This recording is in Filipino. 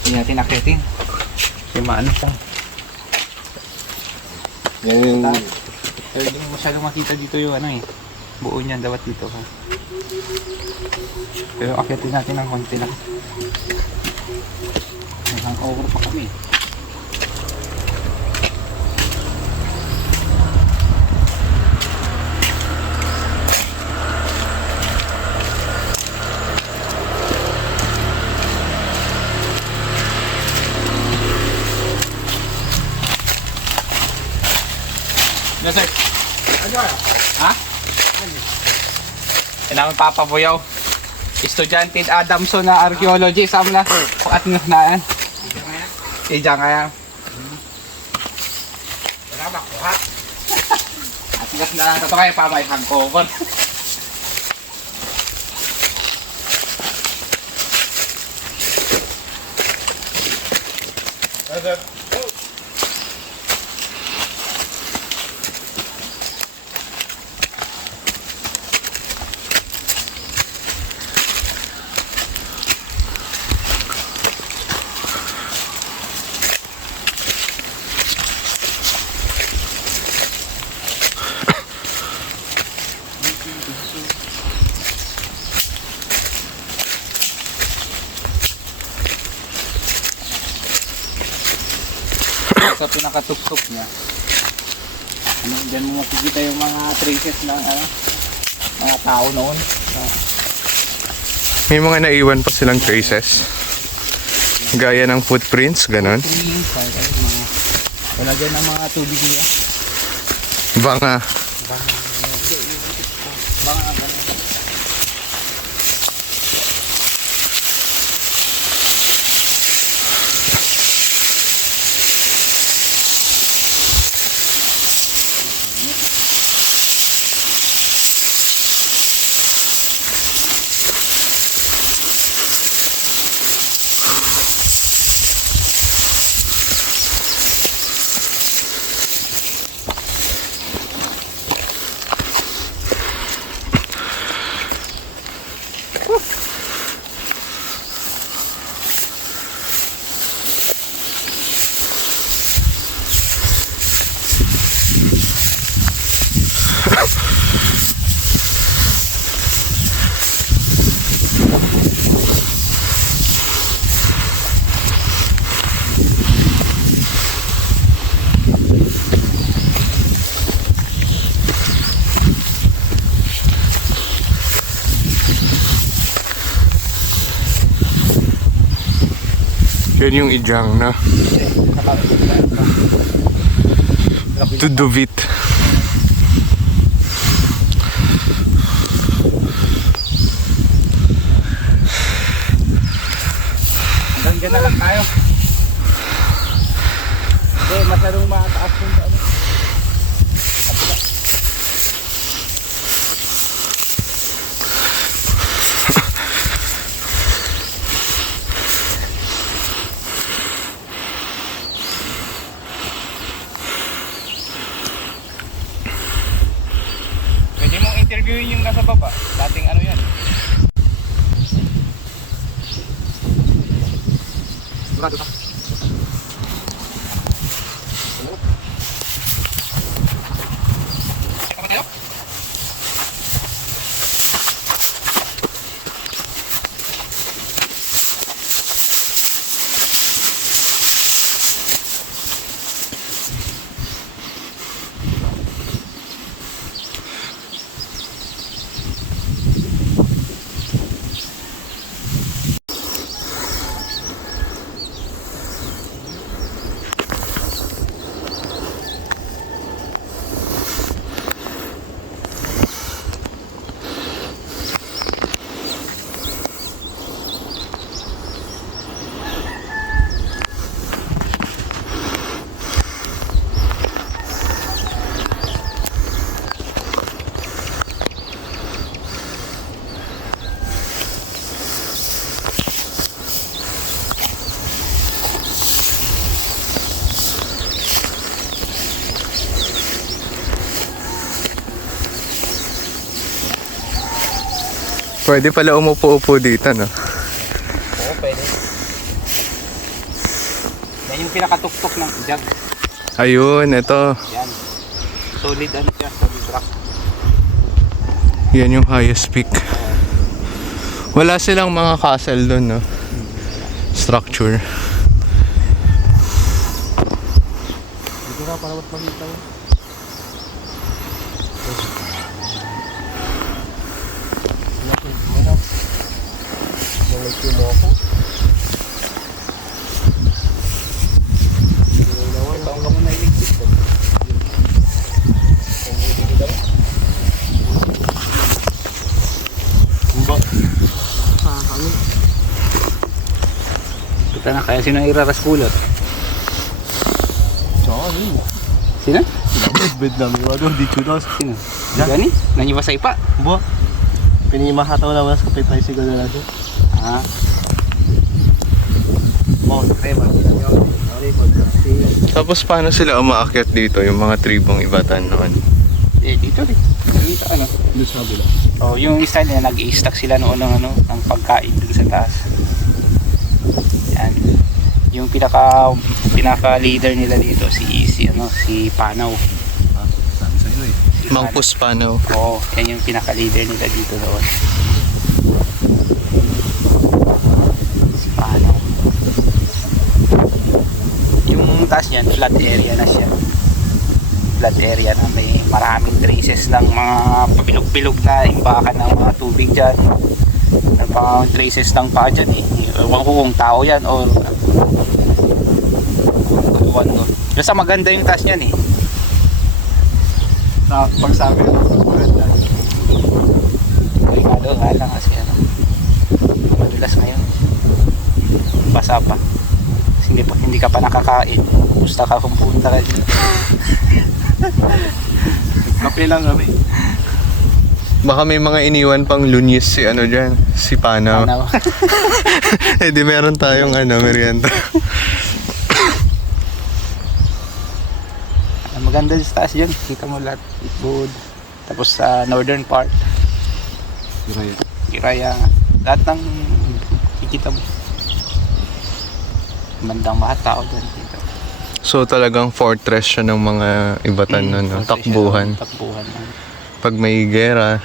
Hindi natin nakitin. Kasi maano pa. Yan yung... Pero hindi mo masyadong makita dito yung ano eh. Buo niyan dapat dito ha. Pero akitin natin ng konti lang. Nang-over pa kami. Yes, sir. Ha? Kailangan papabuyaw. Estudyante Adamson na archaeology samla. At naan. Ija nga yan. Wala ba kuha? At gas na ito kayo pa may hangover. Sa pinakatuktok niya, ano, dyan mo makikita yung mga traces ng mga tao noon. May mga naiwan pa silang traces. Gaya ng footprints, ganon. Wala dyan ang mga tubig niya. Banga. Baka ganun. Yan yung ijang na Tuduvit. Hanggang dyan na lang tayo. Hindi, masyadong mataas yung ano. Pwede mong interviewin yung nasa baba. Dating ano yan. Sigurado ka. Pwede pala umupo-upo dito, no? pwede. Yan yung pinakatuktok ng jug. Ayun, ito. Yan. Solid ano siya, solid rock. Yan yung highest peak. Wala silang mga castle doon, no? Structure. Dito ka para magpamita yun. Nangit mo ako. Ito ang muna iligpit ko. Ang hindi daw. Umba. Kami. Kita na kaya sino iraras pulot? Sino? Bed namin waduh di Chunos. Sino? Gani? Nanyiwasay pa? Bo. Pinimahataw na mas kapit tayo siguro na doon. Ah. Oh, tema. Tapos paano sila umaakyat dito, yung mga tribong Ivatan noon? Eh, dito rin. Dito ano? Doon sa kabila. Oh, yung style nila, nag-i-stack sila noon ng ano, ng pagkain dun sa taas. Yan. Yung pinaka-leader nila dito, si Panaw. Sabi sa'yo eh. Mang Puspanaw. Oo, yan yung pinaka-leader nila dito doon. Si Panaw. Yung taas niyan, flat area na siya. Flat area na may maraming traces ng mga pabilog-bilog na imbakan ng mga tubig dyan. May mga traces ng paa dyan eh. Ewan ko kung tao yan o ewan ko. Basta maganda yung taas niyan eh. Na pagsabi ko maganda. Delikado nga lang kasi ano. Madulas ngayon. Basa pa. Kasi hindi ka pa nakakain. Gusto ka kung punta ka dito. Kape lang kami. Baka may mga iniwan pang lunyes si ano dyan, si Panaw. Ano? Eh di meron tayong merienda. Maganda sa taas dyan. Kita mo lahat. Itbud. Tapos sa northern part. Kiraya. Kiraya. Lahat ng kikita mo. Bandang mga tao doon dito. So talagang fortress siya ng mga Ivatan noon, no? Takbuhan. Takbuhan. Pag may gera,